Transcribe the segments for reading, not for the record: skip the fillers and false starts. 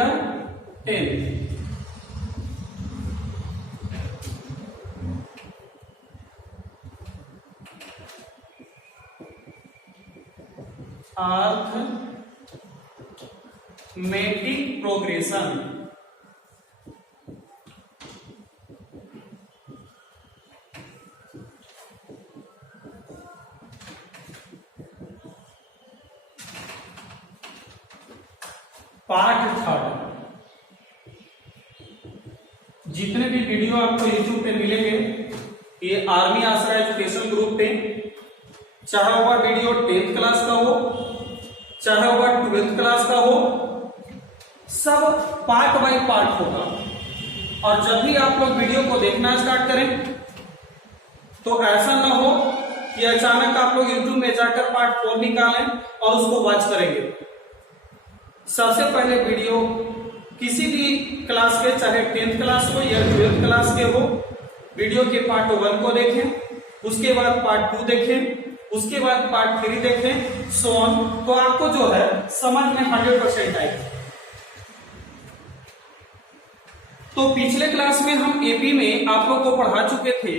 Under 10। Arithmetic progression. Part 3। जितने भी video आपको यूट्यूब पे मिलेंगे ये आर्मी आसरा एजुकेशन ग्रुप पे, चाहे वह वीडियो 10th क्लास का हो चाहे वह 12th क्लास का हो, सब पार्ट बाय पार्ट होगा। और जब भी आप लोग वीडियो को देखना स्टार्ट करें तो ऐसा ना हो कि अचानक आप लोग यूट्यूब में जाकर पार्ट 4 निकालें और उसको वॉच करेंगे। सबसे पहले वीडियो किसी भी क्लास के, चाहे 10th क्लास हो या 12th क्लास के हो, वीडियो के पार्ट 1 को देखें, उसके बाद पार्ट 2 देखें, उसके बाद पार्ट 3 देखें, सो ऑन। तो आपको जो है समझ में 100% आएगी। तो पिछले क्लास में हम एपी में आप लोग को पढ़ा चुके थे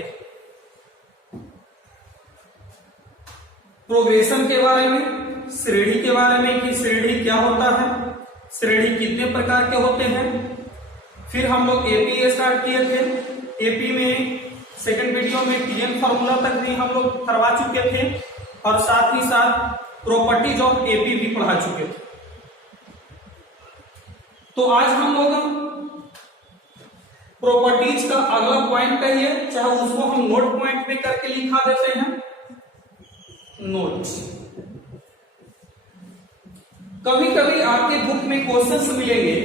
प्रोग्रेशन के बारे में, श्रेणी के बारे में कि श्रेणी क्या होता है, श्रेणी कितने प्रकार के होते हैं। फिर हम लोग एपी स्टार्ट किए थे। एपी में सेकंड वीडियो में टीएन फार्मूला तक भी हम लोग करवा चुके थे और साथ ही साथ प्रॉपर्टीज ऑफ एपी भी पढ़ा चुके थे। तो आज हम लोग प्रॉपर्टीज का अगला पॉइंट कहिए, चाहे उसको हम नोट पॉइंट में करके लिखा देते हैं, नोट। कभी कभी आपके बुक में क्वेश्चंस मिलेंगे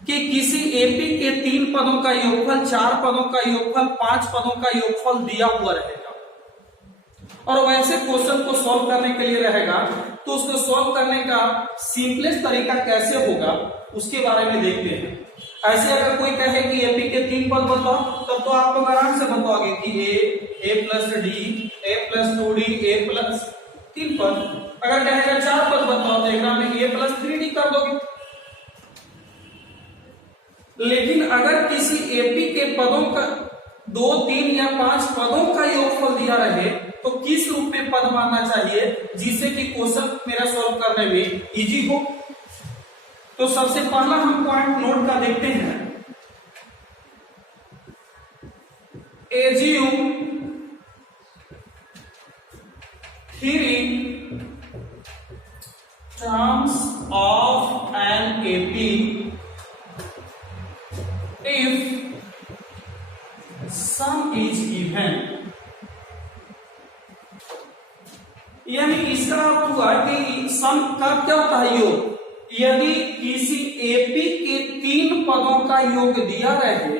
कि किसी एपी के 3 पदों का योगफल, 4 पदों का योगफल, 5 पदों का योगफल दिया हुआ रहेगा और वैसे क्वेश्चन को सॉल्व करने के लिए रहेगा। तो उसको सॉल्व करने का सिंपलेस्ट तरीका कैसे होगा उसके बारे में देखते हैं। ऐसे अगर कोई कहे कि एपी के 3 पद बताओ, तब तो आप लोग आराम से बताओगे कि ए प्लस डी, ए प्लस 2d, ए प्लस 3 पद। अगर कहेगा 4 पद बताओ तो एग्जाम में ए प्लस 3d कर दोगे। लेकिन अगर किसी एपी के पदों का 2, 3 या 5 पदों का योगफल दिया रहे तो किस रूप में पद मानना चाहिए जिससे कि क्वेश्चन मेरा सॉल्व करने में इजी हो। तो सबसे पहला हम पॉइंट नोट का देखते हैं। Assume 3 terms of an AP if sum is given। यानी इसका अर्थ हुआ कि सम का क्या होता है, योग। यदि किसी एपी के 3 पदों का योग दिया रहे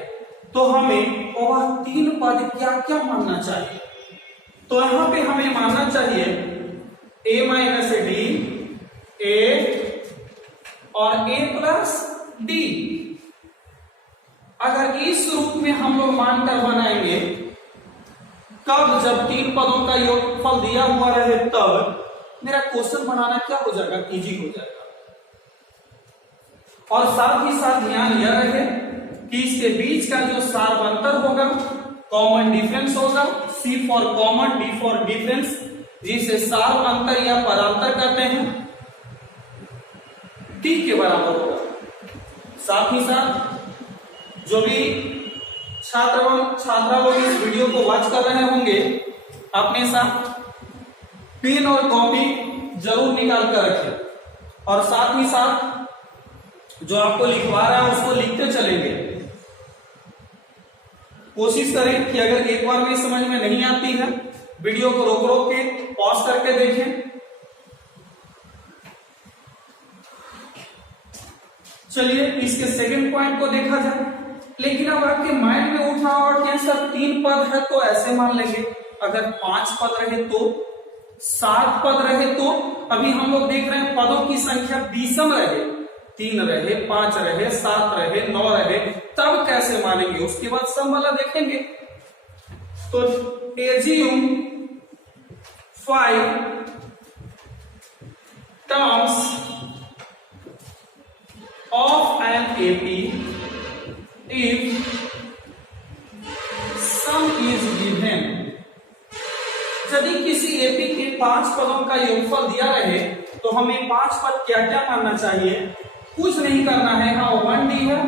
तो हमें वह 3 पद क्या क्या मानना चाहिए। तो यहां पे हमें मानना चाहिए a माइनस डी, ए और a प्लस डी। अगर इस रूप में हम लोग मानकर बनाएंगे, कब, जब 3 पदों का योगफल दिया हुआ रहे तब मेरा क्वेश्चन बनाना क्या हो जाएगा, इजी हो जाएगा। और साथ ही साथ ध्यान यह रहे कि इसके बीच का जो सार्वंतर होगा, कॉमन डिफरेंस होगा, C for common, D for difference, जिसे सार्वंतर या परांतर कहते हैं, टी के बराबर होगा। साथ ही साथ जो भी छात्रा लोग इस वीडियो को वॉच कर रहे होंगे, अपने साथ पेन और कॉपी जरूर निकाल कर रखें और साथ ही साथ जो आपको लिखवा रहा है उसको लिखते चलेंगे। कोशिश करें कि अगर एक बार में समझ में नहीं आती है, वीडियो को रोक रोक के पॉज करके देखें। चलिए इसके सेकंड पॉइंट को देखा जाए। लेकिन अब आपके माइंड में उठा और क्या सर 3 पद है तो ऐसे मान लेंगे, अगर 5 पद रहे तो, 7 पद रहे तो। अभी हम लोग देख रहे हैं पदों की संख्या विषम रहे, 3 रहे, 5 रहे, 7 रहे, 9 रहे, तब कैसे मानेंगे। उसके बाद सम वाला देखेंगे। तो assume 5 terms of an AP if sum is given। यदि किसी एपी के 5 पदों का योगफल दिया रहे तो हमें 5 पद क्या क्या मानना चाहिए? कुछ नहीं करना है। हाँ 1 डी है,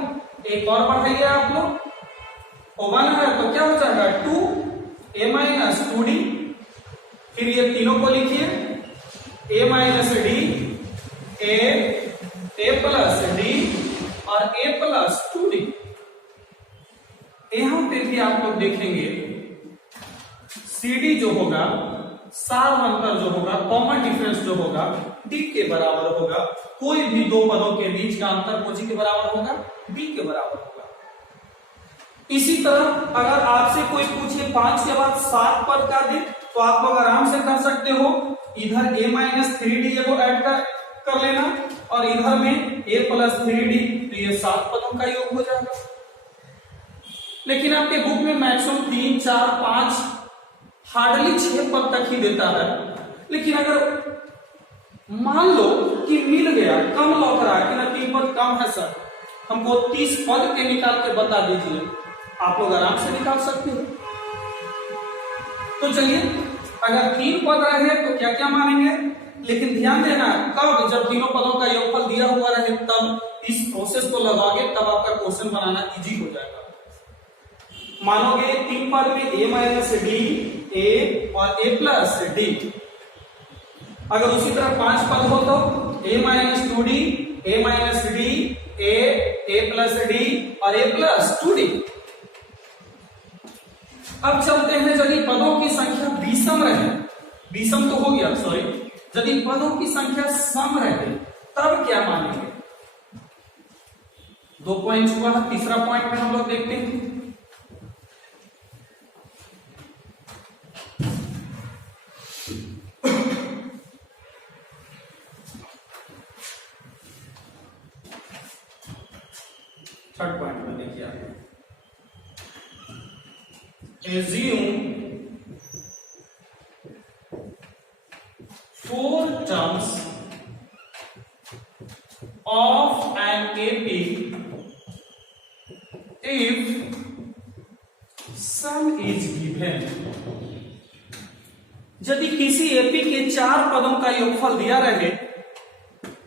एक और बढ़ाइए आप लोग। 1 है तो क्या हो जाएगा 2a माइनस 2d। फिर ये तीनों को लिखिए a minus D, a plus D और a प्लस 2d। यहां पे भी आप लोग देखेंगे CD जो होगा, सार अंतर जो होगा, कॉमन डिफरेंस जो होगा D के बराबर होगा। कोई भी दो पदों के बीच का अंतर कोची के बराबर होगा? D के बराबर होगा। इसी तरह अगर आपसे कोई पूछे 5 के बाद 7 पद का दे तो आप लोग आराम से कर सकते हो। इधर a माइनस 3d को ऐड कर लेना और इधर में a प्लस 3d, तो ये 7 पदों का योग हो जाएगा। लेकिन आपके बुक में मैक्सिमम 3, 4, 5 हार्डली 6 पद तक ही देता है। लेकिन अगर मान लो कि मिल गया, कम लौट रहा है कि ना 3 पद कम है सर, हमको 30 पद के निकाल के बता दीजिए, आप लोग आराम से निकाल सकते हो। तो चलिए अगर 3 पद रहे तो क्या क्या मानेंगे, लेकिन ध्यान देना कब, जब तीनों पदों का योगफल दिया हुआ रहे तब इस प्रोसेस को लगाओगे, तब आपका क्वेश्चन बनाना इजी हो जाएगा। मानोगे 3 पद में a माइनस डी, a और a प्लस डी। अगर उसी तरह 5 पद हो तो a minus 2d, a minus D, a plus D और a प्लस 2d। अब चलते हैं, यदि पदों की संख्या विषम रहे, विषम तो हो गया सॉरी, यदि पदों की संख्या सम रहे तब क्या मानेंगे? 2 पॉइंट हुआ है, तीसरा पॉइंट में हम लोग देखते हैं। थर्ड पॉइंट में देखिए आप, assume 4 terms of an AP if sum is given। यदि किसी एपी के 4 पदों का योगफल दिया रहे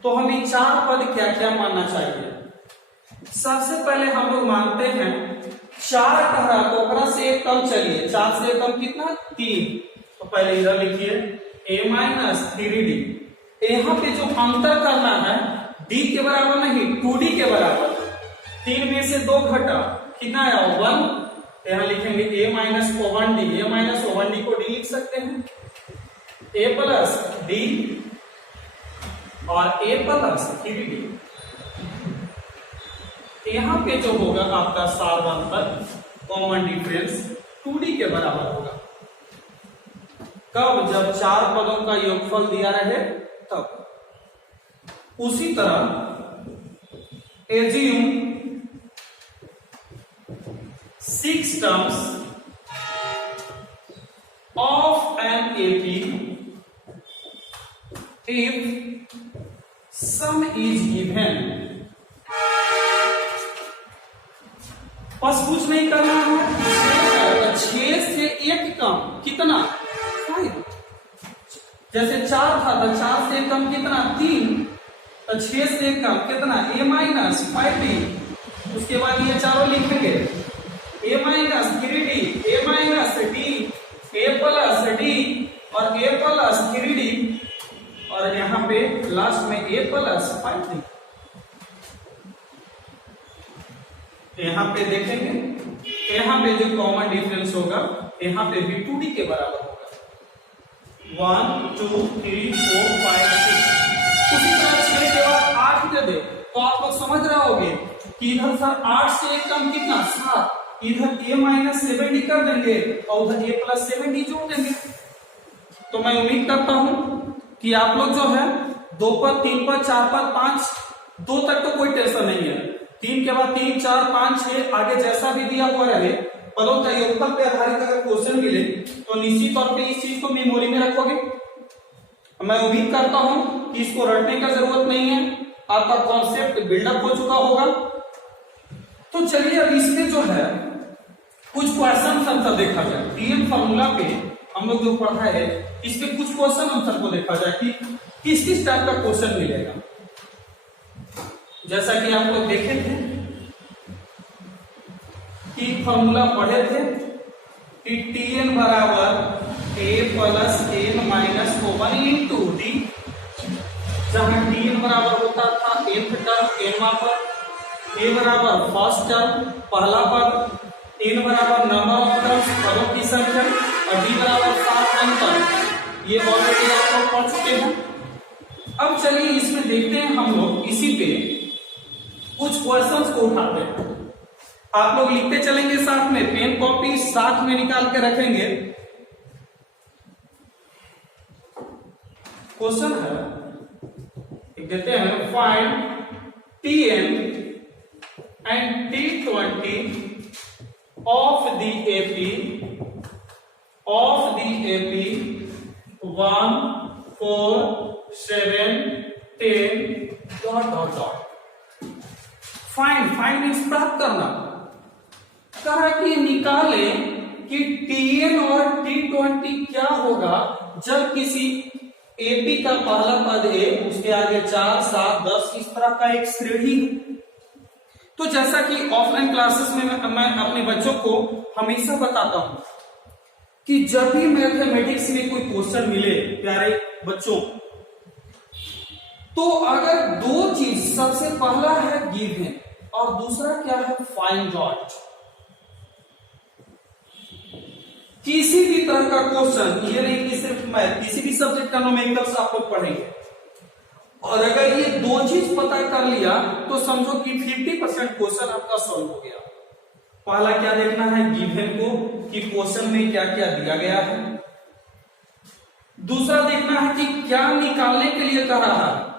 तो हमें 4 पद क्या क्या मानना चाहिए? सबसे पहले हम लोग मानते हैं 4 कह रहा तो ओकरा से एक कम, चलिए 4 से कम कितना? 3। तो पहले इधर लिखिए a माइनस 3d। यहां पे जो अंतर करना है d के बराबर नहीं 2d के बराबर। 3 में से 2 घटा, कितना आया 1। यहां लिखेंगे a minus 1d, a minus 1d को d लिख सकते हैं, a प्लस d और a प्लस 3d। यहां पे जो होगा आपका सार अंतर, कॉमन डिफरेंस 2d के बराबर होगा। कब? जब 4 पदों का योगफल दिया रहे तब। उसी तरह assume 6 terms of an AP if sum is given। बस कुछ नहीं करना है, 6 से 1 कम कितना? 5। जैसे 4 था तो 4 से कम कितना? 3। तो 6 से कम कितना? a minus 5d। उसके बाद ये चारों लिखेंगे a minus 3d, a minus d, a plus d और a प्लस 3d और यहाँ पे लास्ट में a प्लस 5d। यहाँ पे देखेंगे, यहाँ पे जो कॉमन डिफरेंस होगा यहाँ पे भी 2d के बराबर होगा। 1 2 3 4 5 6। उसी तरह 6 के बाद 8 दे दे तो आप लोग समझ रहे होगे कि इधर सर 8 से एक कम कितना? 7। इधर a माइनस 7d कर देंगे और उधर a प्लस 7d जोड़ देंगे। तो मैं उम्मीद करता हूं कि आप लोग जो है 2 पद, 3 पद, 4 पद, 5, 2 तक तो कोई टेंशन नहीं है। 3 के बाद 3 4 5 6 आगे जैसा भी दिया हुआ रहे, पदों का योगफल पे आधारित अगर क्वेश्चन मिले तो निश्चित तौर पे इस चीज को मेमोरी में रखोगे। मैं उम्मीद करता हूं कि इसको रटने का जरूरत नहीं है, आपका कॉन्सेप्ट बिल्डअप हो चुका होगा। तो चलिए अब इसमें जो है कुछ क्वेश्चन आंसर देखा जाए। टीएन फार्मूला पे हम लोग जो पढ़ा है इस पे कुछ क्वेश्चन आंसर को देखा जाए कि किस किस टाइप का क्वेश्चन मिलेगा। जैसा कि आप लोग देखे थे कि फार्मूला पढ़े थे कि टीएन बराबर a plus n minus one into d, जहां टीएन बराबर होता था nth टर्म एन पर, ए बराबर फर्स्ट टर्म पहला पद, एन बराबर नंबर ऑफ टर्म्स पदों की संख्या और डी बराबर सात अंतर। ये ऑलरेडी आप लोग पढ़ चुके हैं। अब चलिए इसमें देखते हैं हम लोग इसी पे कुछ क्वेश्चंस को उठाते हैं। आप लोग लिखते चलेंगे साथ में, पेन कॉपी साथ में निकाल के रखेंगे। क्वेश्चन है, देते हैं find TN and T20 of the AP 1, 4, 7, 10 ... find means प्राप्त करना। कहा कि निकाले कि Tn और T20 क्या होगा जब किसी एपी का पहला पद ए, उसके आगे 4, 7, 10 इस तरह का एक श्रेणी है। तो जैसा कि ऑफलाइन क्लासेस में मैं अपने बच्चों को हमेशा बताता हूं कि जब भी मैथमेटिक्स में कोई क्वेश्चन मिले प्यारे बच्चों, तो अगर दो चीज, सबसे पहला है गिवन और दूसरा क्या है फाइंड आउट। किसी भी तरह का क्वेश्चन, ये नहीं कि सिर्फ मैथ, किसी भी सब्जेक्ट का न्यूमेरिकल्स आप लोग पढ़ेंगे और अगर ये दो चीज पता कर लिया तो समझो कि 50% क्वेश्चन आपका सॉल्व हो गया। पहला क्या देखना है गिवन को कि क्वेश्चन में क्या क्या दिया गया है, दूसरा देखना है कि क्या निकालने के लिए कह रहा है।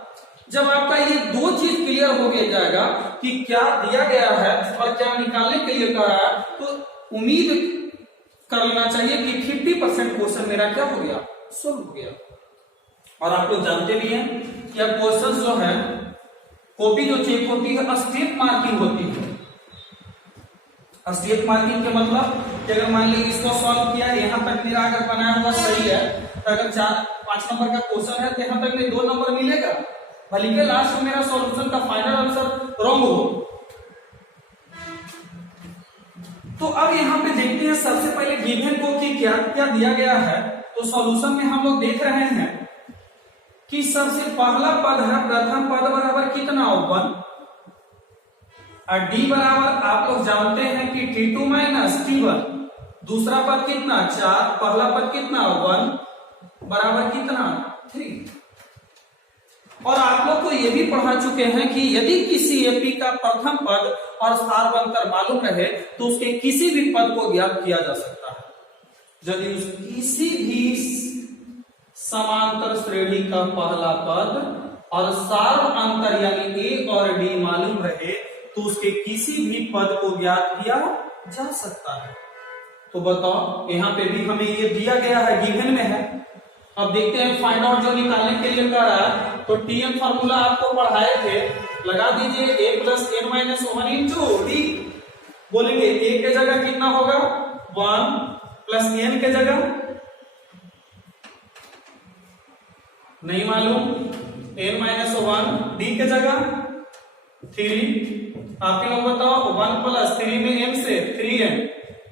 जब आपका ये दो चीज क्लियर हो गया जाएगा कि क्या दिया गया है और क्या निकालने के लिए कह रहा है, तो उम्मीद कर लेना चाहिए कि 50% क्वेश्चन मेरा क्या हो गया, सॉल्व हो गया। और आप लोग जानते भी हैं कि अब क्वेश्चन जो है कॉपी जो चेक होती है स्टेप मार्किंग होती है। स्टेप मार्किंग के मतलब कि अगर मान लीजिए इसको सॉल्व किया, यहां तक मेरा अगर बनाया हुआ सही है, तो अगर 4-5 नंबर का क्वेश्चन है तो यहां तक में 2 नंबर मिलेगा, भले के लास्ट में मेरा सॉल्यूशन का फाइनल आंसर रॉन्ग हो। तो अब यहां पे देखते हैं सबसे पहले गिवन को कि क्या क्या दिया गया है। तो सॉल्यूशन में हम लोग देख रहे हैं कि सबसे पहला पद है, प्रथम पद बराबर कितना 1 और डी बराबर आप लोग जानते हैं कि T2 माइनस T1। दूसरा पद कितना 4, पहला पद कितना 1 बराबर कितना 3। और आप लोग को यह भी पढ़ा चुके हैं कि यदि किसी एपी का प्रथम पद और सार्वंतर मालूम रहे तो उसके किसी भी पद को ज्ञात किया जा सकता है। यदि उस किसी भी समांतर श्रेणी का पहला पद और सार्वंतर यानी ए और डी मालूम रहे तो उसके किसी भी पद को ज्ञात किया जा सकता है। तो बताओ यहां पे भी हमें ये दिया गया है, गिवन में है। अब देखते हैं फाइंड आउट जो निकालने के लिए कह रहा है। तो टीएम फार्मूला आपको पढ़ाए थे, लगा दीजिए a plus n minus 1 into d. बोलेंगे a के जगह कितना होगा 1 प्लस n के जगह नहीं मालूम, n माइनस 1, d के जगह 3। आप लोग बताओ 1 प्लस 3 में m से 3n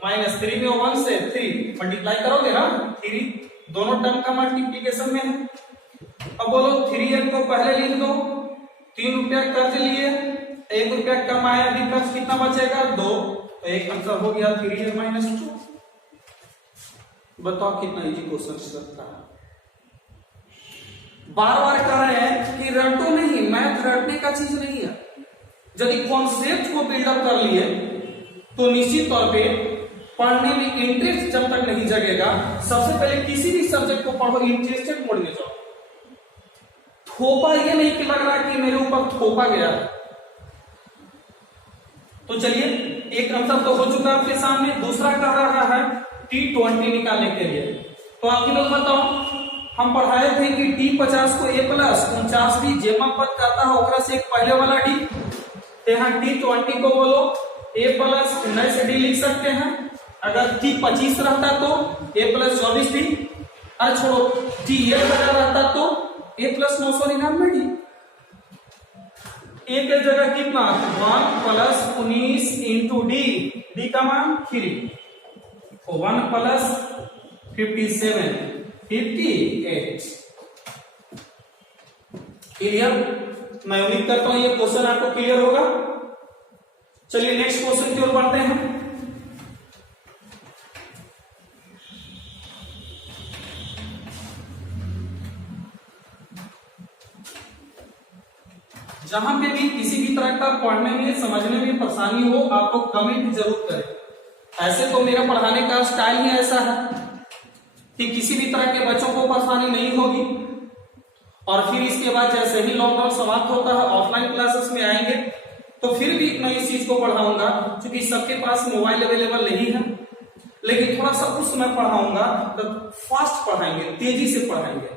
माइनस 3 में 1 से 3 मल्टीप्लाई करोगे ना, 3 दोनों टर्म का मल्टीप्लीकेशन में है। अब बोलो 3n को पहले लिख दो, 3 रुपया कर्ज लिए, 1 रुपया कमाया, अभी कर्ज कितना बचेगा 2, तो एक आंसर हो गया 3n माइनस 2। बताओ कितना इजी क्वेश्चन सकता है। बार बार कह रहे हैं कि रटो नहीं, मैथ रटने का चीज नहीं है। यदि कॉन्सेप्ट को बिल्डअप कर लिए तो निश्चित तौर पे पढ़ने में इंटरेस्ट जब तक नहीं जगेगा, सबसे पहले किसी भी सब्जेक्ट को पढ़ो इंटरेस्टेड मोड में जाओ। थोपा ये नहीं कि लग रहा है कि मेरे ऊपर थोपा गया है। तो चलिए एक आंसर तो हो चुका आपके सामने, दूसरा कह रहा है T20 निकालने के लिए। तो आप लोग बताओ हम पढ़ाए थे कि T50 को A प्लस 49 भी जेमा पद कहता है, ओकरा से एक पहले वाला D, तो यहाँ T20 को बोलो A प्लस 19 D लिख सकते हैं। अगर T25 रहता तो A प्लस 24 D, अरे छोड़ो T1 रहता तो A प्लस 999 D। A के जगह कितना 1 प्लस 19 इंटू D, D का मान 3, 1 प्लस 57 58। क्लियर? मैं उम्मीद करता हूं ये क्वेश्चन आपको क्लियर होगा। चलिए नेक्स्ट क्वेश्चन की ओर बढ़ते हैं। जहां पे भी किसी भी तरह का पढ़ने में समझने में परेशानी हो, आप लोग कमेंट जरूर करें। ऐसे तो मेरा पढ़ाने का स्टाइल ही ऐसा है कि किसी भी तरह के बच्चों को परेशानी नहीं होगी। और फिर इसके बाद जैसे ही लॉकडाउन समाप्त होता है, ऑफलाइन क्लासेस में आएंगे तो फिर भी मैं इस चीज को पढ़ाऊंगा, क्योंकि सबके पास मोबाइल अवेलेबल नहीं है। लेकिन थोड़ा सा उस समय पढ़ाऊंगा तो फास्ट पढ़ाएंगे, तेजी से पढ़ाएंगे।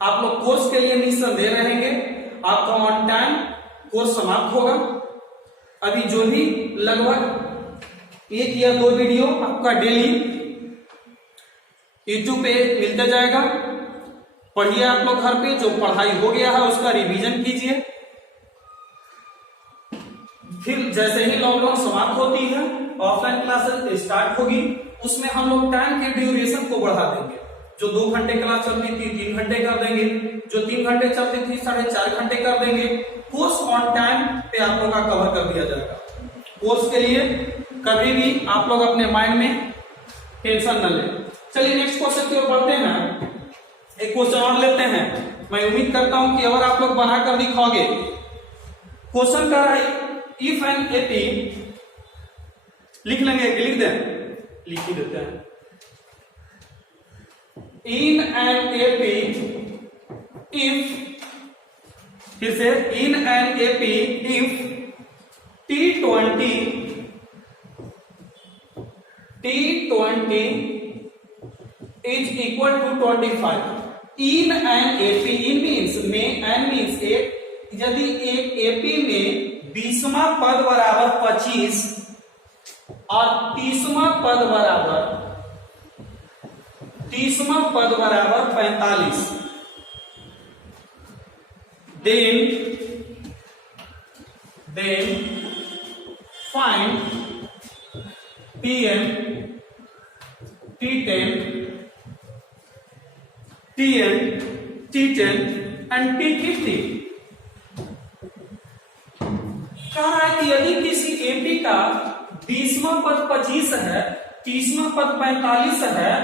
आप लोग कोर्स के लिए निस्संदेह रहेंगे, आपका ऑन टाइम कोर्स समाप्त होगा। अभी जो भी लगभग 1 या 2 वीडियो आपका डेली YouTube पे मिलता जाएगा। पढ़िए आप लोग घर पे, जो पढ़ाई हो गया है उसका रिवीजन कीजिए। फिर जैसे ही लॉकडाउन समाप्त होती है, ऑफलाइन क्लासेस स्टार्ट होगी, उसमें हम लोग टाइम के ड्यूरेशन को बढ़ा देंगे। जो 2 घंटे क्लास चलती थी 3 घंटे कर देंगे, जो 3 घंटे चलती थी 4.5 घंटे कर देंगे। कोर्स ऑन टाइम पे आप लोग का कवर कर दिया जाएगा। कोर्स के लिए कभी भी आप लोग अपने माइंड में टेंशन न लें। चलिए नेक्स्ट क्वेश्चन की ओर बढ़ते हैं। एक क्वेश्चन और लेते हैं। मैं उम्मीद करता हूं कि अगर आप लोग बनाकर दिखाओगे। क्वेश्चन का इफ एन एपी, लिख लेंगे कि लिख दें, लिख ही देते हैं। इन एन एपी इफ, फिर से in an AP if T20 is equal to 25 in an AP, in means में, n means एक, यदि एक AP में 20वां पद बराबर 25 और 30वां पद बराबर 45, then find Tn, T10, Tn, T10 and T50। कह रहा है कि यदि किसी एपी का 20वां पद 25 है, 30वां पद 45 है,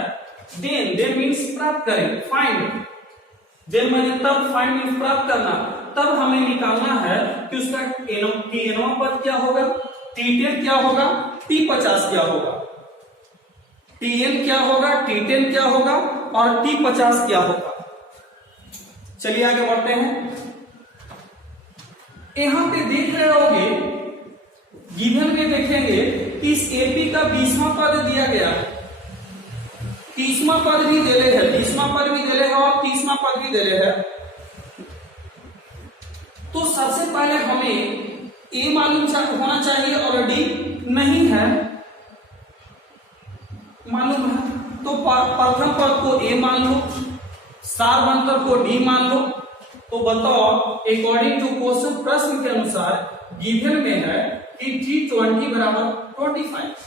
देन मीन्स प्राप्त करें। फाइंड, देन मैंने तब फाइंड मीन्स प्राप्त करना, तब हमें निकालना है कि उसका Tnवां पद क्या होगा, T10 क्या होगा, T50 क्या होगा, Tn क्या होगा, T10 क्या होगा और T50 क्या होगा। चलिए आगे बढ़ते हैं। यहां पे देख रहे होंगे, गिवन में देखेंगे कि इस एपी का 20वां पद दिया गया है, 30वां पद भी दे रहे हैं, 20वां पद भी दे रहे हैं और 30वां पद भी दे रहे हैं। तो सबसे पहले हमें ए मालूम होना चाहिए और डी नहीं है मालूम है, तो प्रथम पद को ए मान लो, सारवंतर को डी मान लो। तो बताओ अकॉर्डिंग टू क्वेश्चन, प्रश्न के अनुसार गिवन में है कि T20 बराबर 25,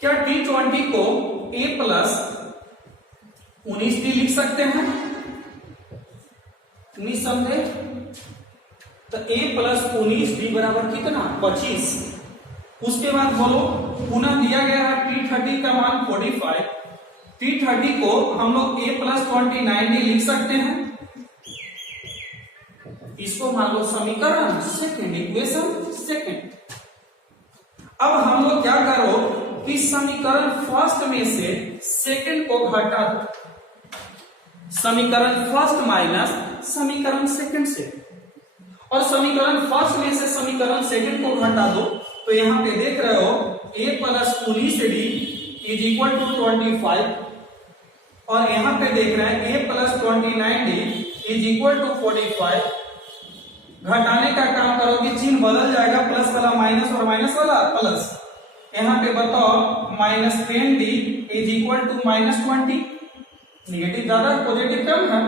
क्या T20 को A प्लस 19D लिख सकते हैं? नहीं समझे? तो A प्लस 19D बराबर कितना 25। उसके बाद बोलो पुनः दिया गया है T30 का मान 45, T30 को हम लोग A प्लस 29D लिख सकते हैं। इसको मान लो समीकरण सेकंड, इक्वेशन सेकंड। अब हम लोग क्या करो कि समीकरण फर्स्ट में से सेकंड को घटा दो, समीकरण फर्स्ट माइनस समीकरण सेकंड से, और समीकरण फर्स्ट में से समीकरण सेकंड को घटा दो। तो यहां पे देख रहे हो A plus 19D is equal to 25 और यहाँ पे देख रहे हैं a plus 29d is equal to 45। घटाने का काम करोगे चिन्ह बदल जाएगा, प्लस वाला माइनस और माइनस वाला प्लस। यहाँ पे बताओ minus 10d is equal to minus 20। Negative ज्यादा पॉजिटिव कम है।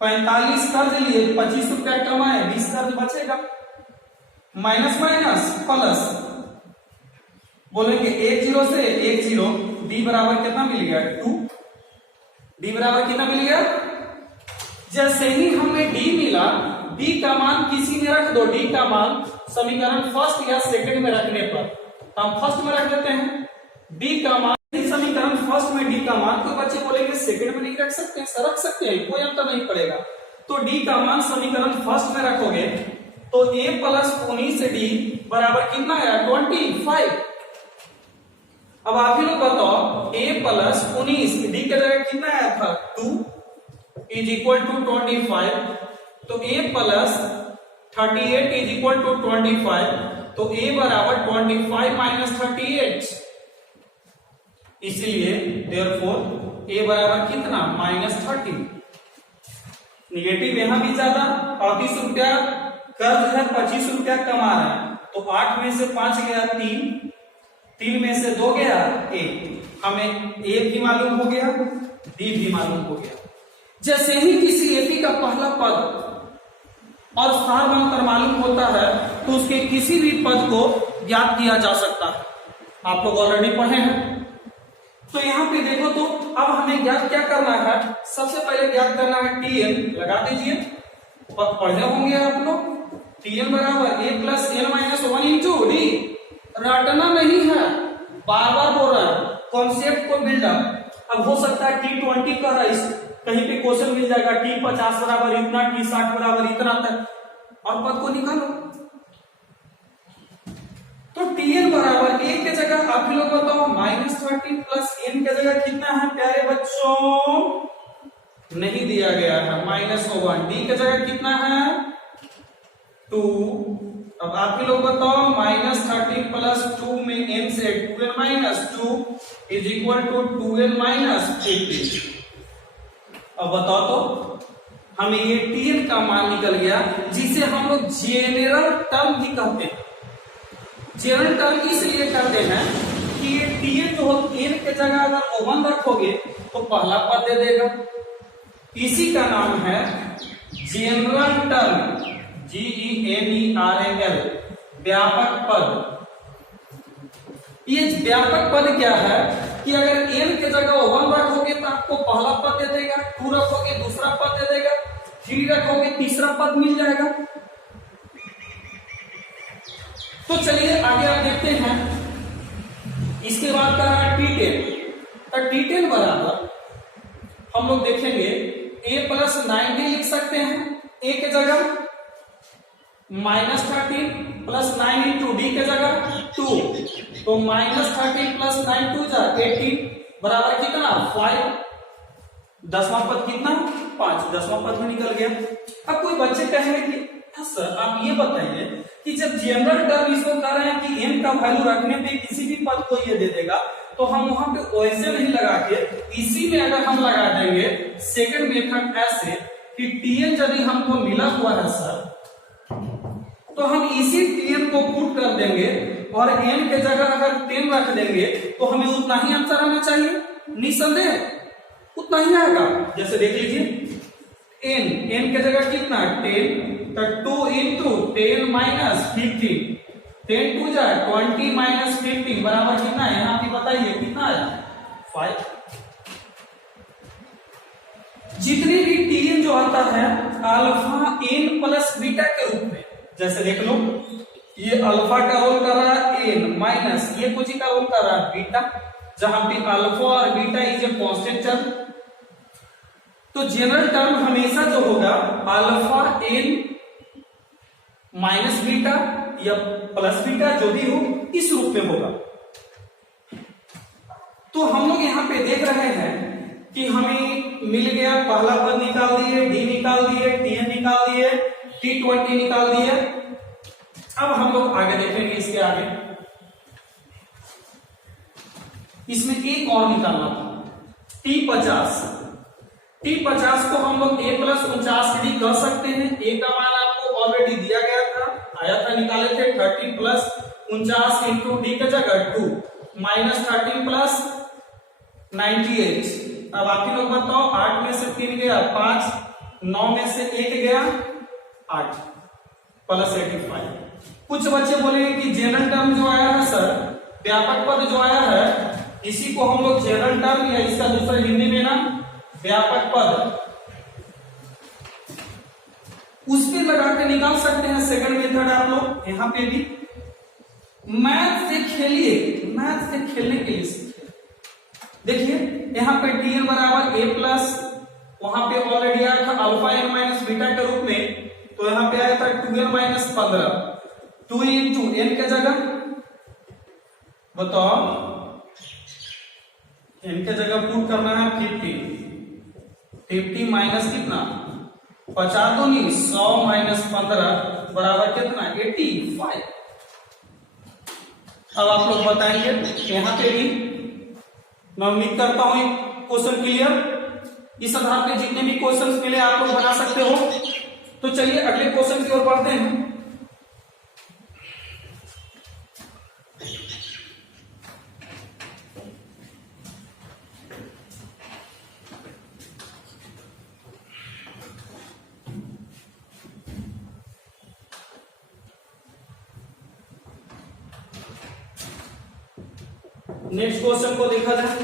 45 कर्ज लिए 25 रुपया कमाए, 20 कर्ज बचेगा। माइनस माइनस प्लस, बोलेंगे 1 0 से 1 0, d बराबर कितना मिल गया 2। d बराबर कितना मिल गया? जैसे ही हमें d मिला, d का मान किसी में रख दो। d का मान समीकरण फर्स्ट या सेकंड में रखने पर, तो हम फर्स्ट में रख देते हैं। d का मान समीकरण फर्स्ट में d का मान, कोई बच्चे बोलेंगे सेकंड में नहीं रख सकते हैं, रख सकते हैं, कोई अंतर नहीं पड़ेगा। तो d का मान समीकरण फर्स्ट में रखोगे तो a प्लस 19 से d बराबर कितना आया 25। अब आप ही लोग बताओ a प्लस 19 d की जगह कितना आया था 2 इज इक्वल टू 25। तो a plus 38 is equal to 25। तो a बराबर 25 माइनस 38, इसलिए देयरफॉर a बराबर कितना -30। निगेटिव यहां भी ज्यादा, 35 रुपया कर्ज है, 25 रुपया कमा रहे हैं। तो 8 में से 5 गया 3, 3 में से 2 गया 1। हमें a भी मालूम हो गया, d भी मालूम हो गया। जैसे ही किसी एपी का पहला पद और स्थान अंतर मालूम होता है तो उसके किसी भी पद को ज्ञात किया जा सकता है। आप लोग ऑलरेडी पढ़े हैं। तो यहाँ पे देखो, तो अब हमें ज्ञात क्या करना है? सबसे पहले ज्ञात करना है टीएन। लगा दीजिए, पढ़े होंगे आप लोग। टीएन बराबर a plus n minus 1 into d. रटना नहीं है, बार बार बोल रहा है, कॉन्सेप्ट को बिल्डअप। अब हो सकता है T20 का राइस कहीं पे क्वेश्चन मिल जाएगा, T50 बराबर इतना, T60 बराबर इतना तक, और पद को निकालो। तो Tn बराबर a के जगह आप लोग बताओ -30 प्लस n के जगह कितना है प्यारे बच्चों? नहीं दिया गया है, -1। d के जगह कितना है 2। अब आप लोग बताओ -30 प्लस 2 में n से 2n minus 2 is equal to 2n minus 50। अब बताओ तो हमें ये Tn का मान निकल गया, जिसे हम लोग जेनरल टर्म भी कहते हैं। जेनरल टर्म इसलिए करते हैं कि ये Tn जो n के जगह अगर 1 रखोगे तो पहला पद दे देगा। इसी का नाम है जेनरल टर्म, GENERAL, व्यापक पद। ये व्यापक पद क्या है कि अगर n के जगह 1 रखोगे तो आपको पहला पद दे देगा, 2 रखोगे दूसरा पद दे देगा, 3 रखोगे तीसरा पद मिल जाएगा। तो चलिए आगे आप देखते हैं। इसके बाद का है T10। तो T10 बराबर हम लोग देखेंगे a प्लस 90 लिख सकते हैं a के जगह, -30 प्लस 9 इंटू डी के जगह 2। तो -30 प्लस 9 2 जा 18 बराबर कितना 5। 10वां पद कितना 5, 10वां पद में निकल गया। अब कोई बच्चे कहेंगे कि सर आप ये बताइए कि जब जनरल टर्म इसको कह रहे हैं कि n का वैल्यू रखने पे किसी भी पद को ये दे देगा, तो हम वहां पे वैसे नहीं लगा के इसी में अगर हम लगा देंगे सेकंड मेथड ऐसे कि Tn यदि हमको मिला हुआ है सर, तो हम इसी Tn को पुट कर देंगे और n के जगह अगर 10 रख देंगे तो हमें उतना ही आंसर आना चाहिए, निसंदेह उतना ही आएगा। जैसे देख लीजिए n के जगह कितना 10, तो 2 इंटू 10 माइनस 15, 10 2 जाए 20 माइनस 15 बराबर कितना है? यहाँ पे बताइए कितना है 5। जितनी भी Tn जो आता है अल्फा n प्लस बीटा के रूप में, जैसे देख लो ये अल्फा का रोल कर रहा है n माइनस ये कुछ का रोल कर रहा है बीटा, जहां पे अल्फा और beta is a constant term. तो जनरल टर्म हमेशा जो होगा अल्फा n माइनस बीटा या प्लस बीटा जो भी हो इस रूप में होगा। तो हम लोग यहाँ पे देख रहे हैं कि हमें मिल गया, पहला पद निकाल दिए, d निकाल दिए, Tn निकाल दिए, T20 निकाल दिए। अब हम लोग आगे देखेंगे, इसके आगे इसमें एक और निकालना था। T50 को हम लोग a+49 भी कह सकते हैं। a का मान आपको ऑलरेडी दिया गया था, आया था, निकाले थे 13+49 इंटू d के जगह 2 -13 + 98। अब आप ही लोग बताओ, 8 में से 3 गया 5, 9 में से 1 गया 8 + 85। कुछ बच्चे बोलेंगे कि जनरल टर्म जो आया है सर, व्यापक पद जो आया है, इसी को हम लोग जनरल टर्म या इसका दूसरा हिंदी में ना व्यापक पद, उस पे लगा के निकाल सकते हैं। सेकंड मेथड आप लोग यहां पे भी मैथ से खेलिए, मैथ से खेलने के लिए सीखिए। देखिए यहां पे tn बराबर a+, वहां पे ऑलरेडी आया था अल्फा n माइनस बीटा के रूप में, तो यहां पे आया था 2n-15, 2 इंटू n के जगह बताओ, n के जगह पुट करना है 50 माइनस कितना 50 तो नहीं 100 माइनस 15 बराबर कितना 85। अब आप लोग बताएंगे, यहां पे भी मैं उम्मीद करता हूं क्वेश्चन क्लियर। इस आधार पे जितने भी क्वेश्चंस मिले आप लोग बना सकते हो। तो चलिए अगले क्वेश्चन की ओर बढ़ते हैं। नेक्स्ट क्वेश्चन को देखा जाए।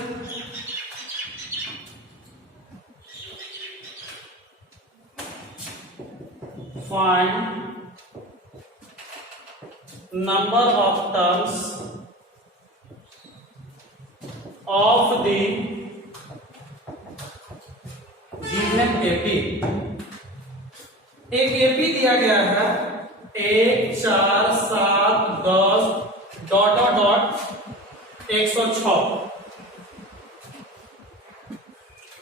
Find number of terms of the given AP. एक एपी दिया गया है 1, 4, 7, 10 डॉट डॉट डॉट 106,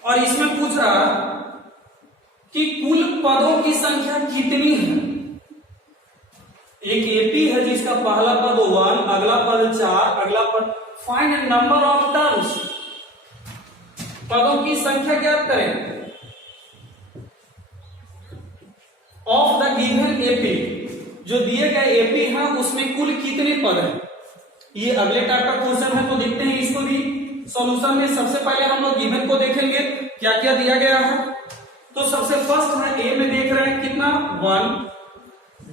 और इसमें पूछ रहा कि कुल पदों की संख्या कितनी है। एक एपी है जिसका पहला पद 1, अगला पद 4, अगला पद। फाइंड नंबर ऑफ टर्म्स, पदों की संख्या ज्ञात करें ऑफ द गिवन एपी। जो दिए गए एपी है उसमें कुल कितने पद हैं। ये अगले टाइप का क्वेश्चन है, तो देखते हैं इसको भी सॉल्यूशन में। सबसे पहले हम लोग गिवन को देखेंगे क्या क्या दिया गया है। तो सबसे फर्स्ट है ए में देख रहे हैं कितना 1,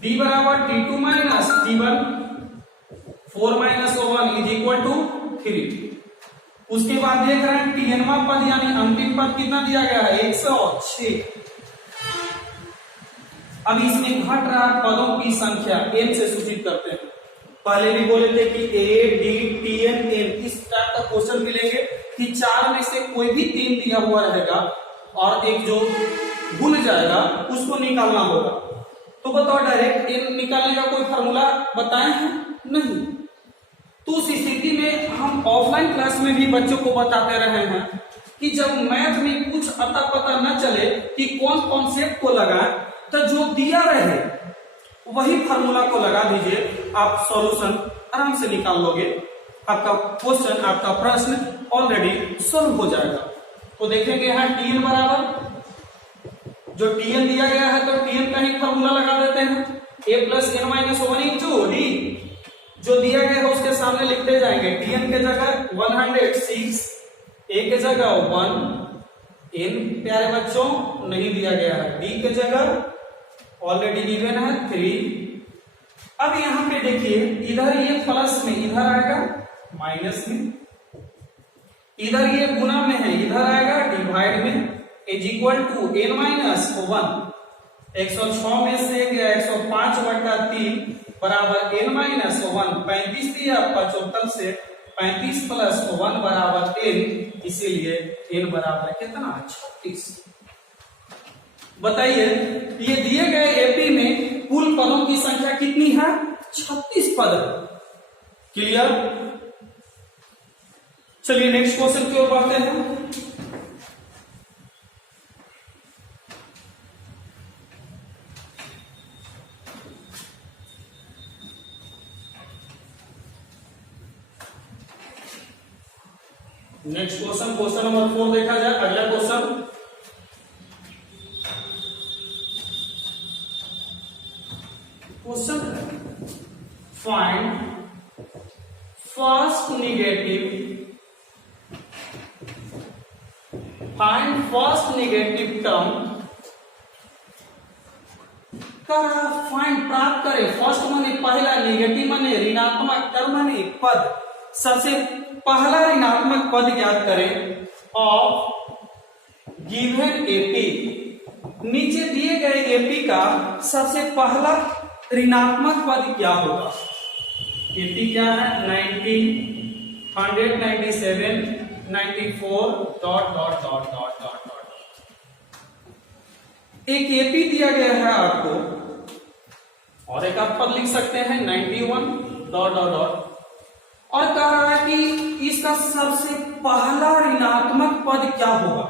d बराबर t2 minus t1, 4 minus 1 is equal to 3। उसके बाद देख रहे हैं tnवा पद यानी अंतिम पद कितना दिया गया है 106। अब इसमें घट रहा पदों की संख्या n से सूचित करते हैं। पहले भी बोले थे कि a d tn n इस टाइप का क्वेश्चन मिलेंगे कि 4 में से कोई भी 3 दिया हुआ रहेगा और एक जो भूल जाएगा उसको निकालना होगा। तो बताओ डायरेक्ट n निकालने का कोई फार्मूला बताए हैं नहीं। तो उस स्थिति में हम ऑफलाइन क्लास में भी बच्चों को बताते रहे हैं कि जब मैथ में कुछ अता पता न चले कि कौन कॉन्सेप्ट को लगाएं, तो जो दिया रहे वही फार्मूला को लगा दीजिए, आप सॉल्यूशन आराम से निकाल लोगे। आपका क्वेश्चन, आपका प्रश्न ऑलरेडी सॉल्व हो जाएगा। तो देखेंगे यहाँ tn बराबर, जो tn दिया गया है तो tn का ही फार्मूला लगा देते हैं, a+n-1 इंटू d। जो दिया गया है उसके सामने लिखते जाएंगे। tn के जगह 106, a के जगह 1, n प्यारे बच्चों नहीं दिया गया है, d के जगह ऑलरेडी गिवन है 3। अब यहां पे देखिए इधर ये प्लस में इधर आएगा माइनस में, इधर ये गुना में है इधर आएगा डिवाइड में, इज इक्वल टू n-1। 106 में से गया 105/3 बराबर n-1। 35 दिया 75 से 35 + 1 बराबर n, इसीलिए n बराबर कितना 36। बताइए ये दिए गए एपी में कुल पदों की संख्या कितनी है 36 पद। क्लियर। चलिए नेक्स्ट क्वेश्चन की ओर बढ़ते हैं। नेक्स्ट क्वेश्चन, क्वेश्चन नंबर 4 देखा जाए। अगला क्वेश्चन, क्वेश्चन है फाइंड फर्स्ट नेगेटिव टर्म का फाइंड प्राप्त करें। फर्स्ट माने पहला, नेगेटिव माने ऋणात्मक, टर्म माने पद, सबसे पहला ऋणात्मक पद ज्ञात करें ऑफ गिवन एपी। नीचे दिए गए एपी का सबसे पहला ऋणात्मक पद क्या होगा? एपी क्या है? 90, 100, 97, 94 dot dot dot dot dot dot. एक एपी दिया गया है आपको और एक आप पद लिख सकते हैं 91 डॉट डॉट डॉट, और कह रहा है कि इसका सबसे पहला ऋणात्मक पद क्या होगा,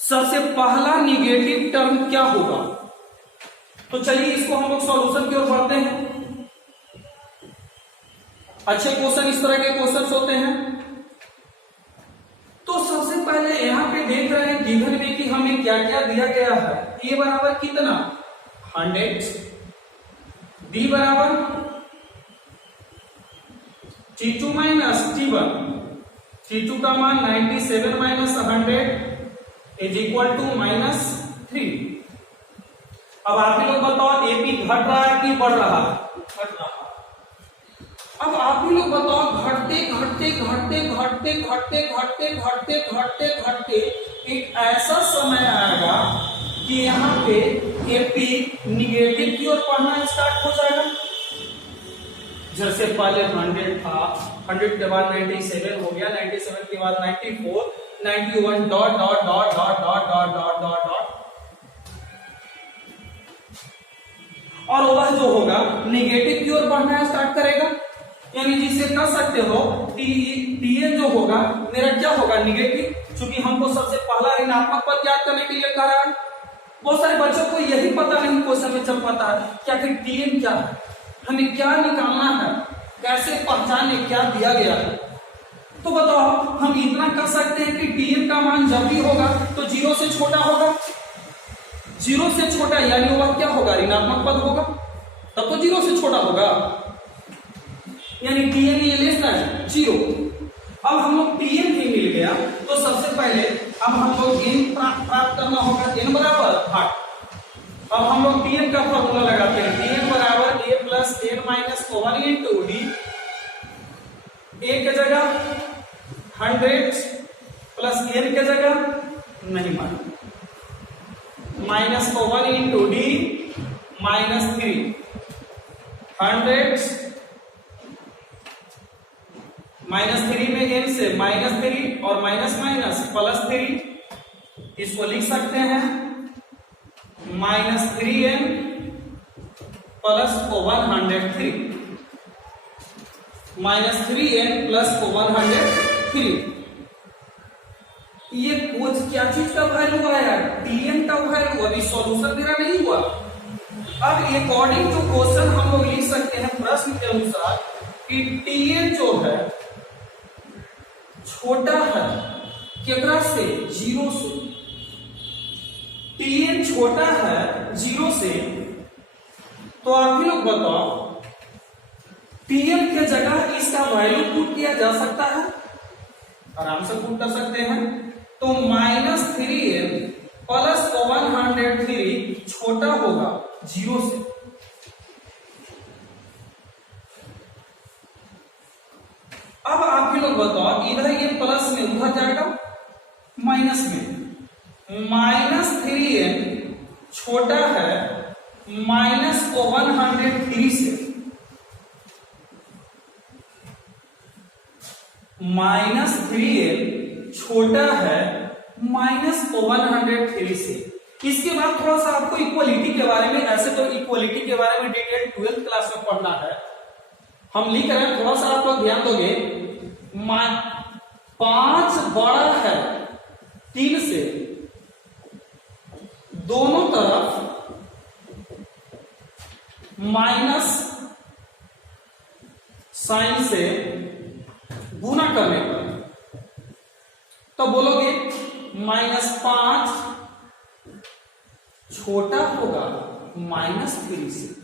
सबसे पहला निगेटिव टर्म क्या होगा। तो चलिए इसको हम लोग सॉल्यूशन की ओर बढ़ते हैं। अच्छे क्वेश्चन इस तरह के क्वेश्चंस होते हैं। तो सबसे पहले यहां पे देख रहे हैं गिवन में कि हमें क्या क्या दिया गया है। ए बराबर कितना? 100, बी बराबर T2 माइनस T1, T2 का मान 97 माइनस 100 इज इक्वल टू -3। अब आप ही लोग बताओ एपी घट रहा है कि बढ़ रहा है? घट रहा है। अब आप ही लोग बताओ घटते घटते घटते घटते घटते घटते घटते घटते घटते एक ऐसा समय आएगा कि यहाँ पे एपी निगेटिव की ओर बढ़ना स्टार्ट हो जाएगा। जैसे पहले 100 था, 100 के बाद 97 हो गया, 97 के बाद 94, 91 dot dot dot dot dot dot dot dot dot, और वह जो होगा निगेटिव की ओर बढ़ना स्टार्ट करेगा। यानी जिसे कह सकते हो टीएन जो होगा मेरा क्या होगा? निगेटिव, क्योंकि हमको सबसे पहला ऋणात्मक पद ज्ञात करने के लिए कह रहा है। बहुत सारे बच्चों को यही पता नहीं क्वेश्चन में चल पाता है कि आखिर टीएन क्या है, हमें क्या निकालना है, कैसे पहचाने, क्या दिया गया है। तो बताओ हम इतना कर सकते हैं कि टीएन का मान जब भी होगा तो 0 से छोटा होगा। 0 से छोटा यानी वह क्या होगा? ऋणात्मक पद होगा, तब तो 0 से छोटा होगा, यानी टीएन ये लेस देन 0। अब हम लोग टीएन भी मिल गया तो सबसे पहले अब हम लोग एन प्राप्त करना होगा। एन बराबर 8। अब हम लोग टीएन का फॉर्मूला लगाते हैं। टीएन बराबर a plus n minus 1 into d. A के जगह 100 प्लस एन के जगह नहीं मान माइनस 1 इंटू डी -3। 100 -3 में n से -3 और माइनस माइनस +3, इसको लिख सकते हैं -3n प्लस 103, -3n प्लस 103। ये कुछ क्या चीज का वैल्यू आया? टीएन का वैल्यू। अभी सॉल्यूशन मेरा नहीं हुआ। अब अकॉर्डिंग टू क्वेश्चन हम लोग लिख सकते हैं प्रश्न के अनुसार कि टीएन जो है छोटा है केकरा से? 0 से। टीएन छोटा है 0 से, तो आप ही लोग बताओ टीएन के जगह इसका वैल्यू पुट किया जा सकता है? आराम से पुट कर सकते हैं। तो -3n प्लस 103 छोटा होगा 0 से। अब आप ही लोग बताओ इधर ये प्लस में उधर जाएगा माइनस में। -3n छोटा है -103 से। -3n छोटा है -103 से। इसके बाद थोड़ा सा आपको इक्वलिटी के बारे में, ऐसे तो इक्वलिटी के बारे में डिटेल 12th क्लास में पढ़ना है, हम लिख रहे हैं, थोड़ा सा आप लोग ध्यान दोगे। 5 बड़ा है 3 से, दोनों तरफ माइनस साइन से गुना करने पर तो बोलोगे -5 छोटा होगा -3 से।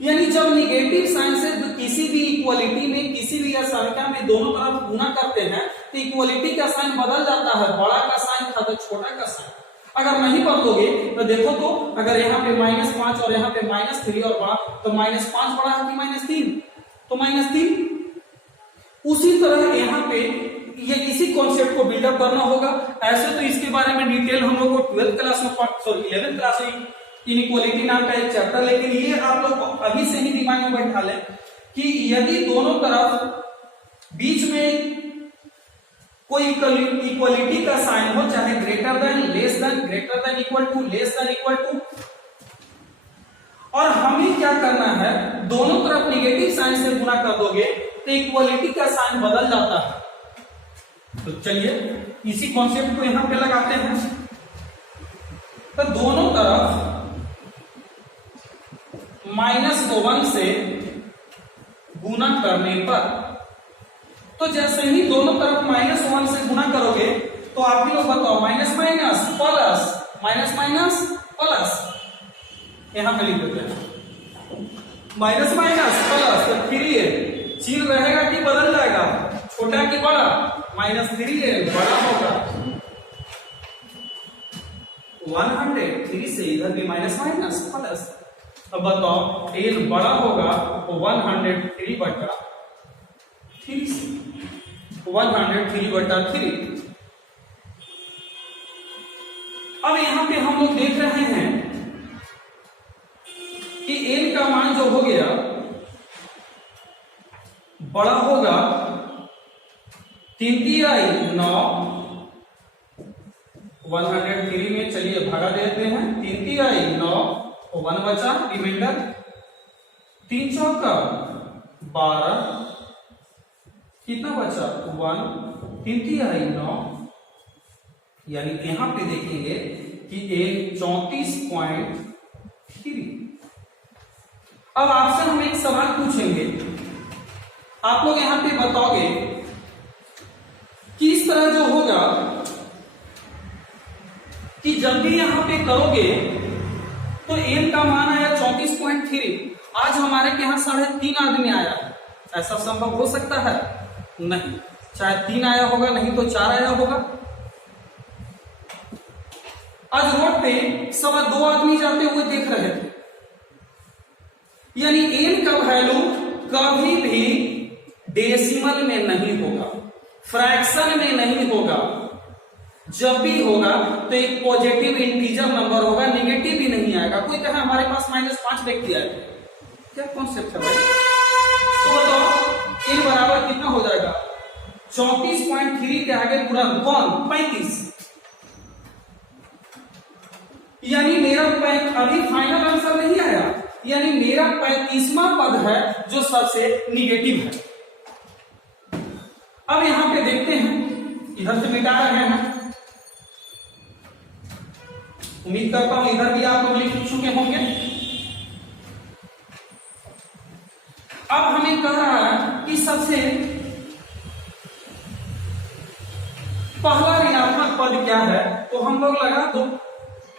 यानी जब निगेटिव साइन से किसी भी इक्वालिटी में, किसी भी संख्या में दोनों तरफ गुना करते हैं तो इक्वालिटी का साइन बदल जाता है, बड़ा का साइन था तो छोटा का साइन। अगर नहीं बदलोगे तो देखो तो अगर यहाँ पे -5 और यहाँ पे -3 और बड़ा, तो -5 बड़ा है कि -3? तो -3। उसी तरह यहाँ पे ये इसी कॉन्सेप्ट को बिल्डअप करना होगा। ऐसे तो इसके बारे में डिटेल हम लोग को 12th क्लास में, सॉरी 11th क्लास में इनइक्वालिटी नाम का एक चैप्टर, लेकिन ये आप लोग अभी से ही दिमाग में बैठा लें कि यदि दोनों तरफ बीच में कोई इक्वालिटी का साइन हो, चाहे greater than, less than, greater than equal to, less than equal to, और हमें क्या करना है, दोनों तरफ निगेटिव साइन से गुना कर दोगे तो इक्वालिटी का साइन बदल जाता है। तो चलिए इसी कॉन्सेप्ट को यहां पे लगाते हैं। तो दोनों तरफ -1 से गुना करने पर, तो जैसे ही दोनों तरफ -1 से गुना करोगे तो आप ही लोग बताओ, minus minus plus, minus minus plus, यहां पे लिख देते हैं माइनस माइनस प्लस, तो 3 है, चिन्ह रहेगा कि बदल जाएगा, छोटा कि बड़ा, -3 है, बड़ा होगा 100, से इधर भी माइनस माइनस प्लस। अब बताओ n बड़ा होगा तो 103/3 से, 103/3। अब यहां पे हम लोग देख रहे हैं कि n का मान जो हो गया बड़ा होगा 3 9, 103 में चलिए भागा देते हैं, 3 9, 1 बचा, रिमाइंडर 3 चौका 12, कितना बचा 1, 3 9, यानी यहां पे देखेंगे कि n 34.3। अब आपसे हम एक सवाल पूछेंगे, आप लोग यहां पे बताओगे कि इस तरह जो होगा कि जब भी यहां पे करोगे तो n का मान आया 34.3। आज हमारे के यहां 3.5 आदमी आया है, ऐसा संभव हो सकता है? नहीं, चाहे 3 आया होगा, नहीं तो 4 आया होगा। आज रोड पे 2.25 आदमी जाते हुए देख रहे थे, यानी n का वैल्यू कभी भी डेसिमल में नहीं होगा, फ्रैक्शन में नहीं होगा। जब भी होगा तो एक पॉजिटिव इंटीजर नंबर होगा, निगेटिव भी नहीं आएगा। कोई कहे हमारे पास -5 व्यक्ति आए, क्या कॉन्सेप्ट है भाई? तो बताओ n बराबर कितना हो जाएगा? 34.3 के आगे पूरा 35, यानी मेरा अभी फाइनल आंसर नहीं आया, यानी मेरा 35वां पद है जो सबसे निगेटिव है। अब यहां पे देखते हैं, इधर से मिटा रहे हैं, उम्मीद करता हूं इधर भी आप लोग लिख चुके होंगे। अब हमें कह रहा है कि सबसे पहला ऋणात्मक पद क्या है, तो हम लोग लगा दो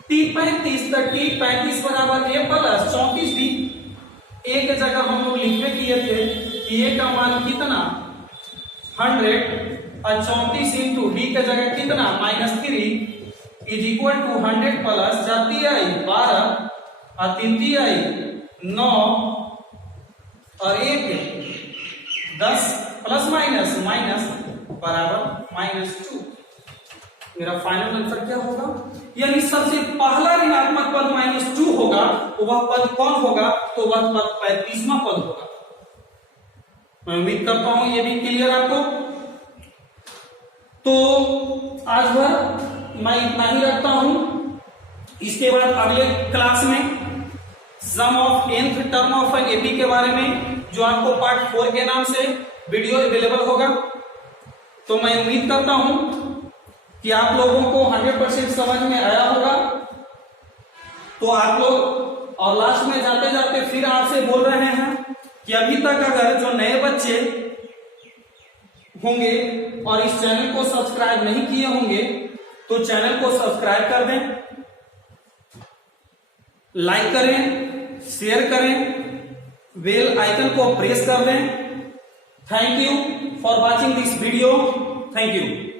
T35 बराबर a प्लस 34d। एक जगह हम लोग लिखने किए थे कि a का मान कितना 100 और 34 इंटू d के जगह कितना -3 इज इक्वल टू 100 प्लस 4 12 और 3 9 और 1 10 प्लस माइनस माइनस बराबर -2। मेरा फाइनल आंसर क्या होगा? यानी सबसे पहला ऋणात्मक पद -2 होगा, तो वह पद कौन होगा? तो वह पद 35वां पद होगा। मैं उम्मीद करता हूं ये भी क्लियर आपको। तो आज भर मैं इतना ही रखता हूं। इसके बाद अगले क्लास में sum of nth term of n AP के बारे में, जो आपको पार्ट 4 के नाम से वीडियो अवेलेबल होगा। तो मैं उम्मीद करता हूं कि आप लोगों को 100% समझ में आया होगा। तो आप लोग, और लास्ट में जाते जाते फिर आपसे बोल रहे हैं कि अभी तक अगर जो नए बच्चे होंगे और इस चैनल को सब्सक्राइब नहीं किए होंगे तो चैनल को सब्सक्राइब कर दें, लाइक करें, शेयर करें, बेल आइकन को प्रेस कर दें। Thank you for watching this video. Thank you.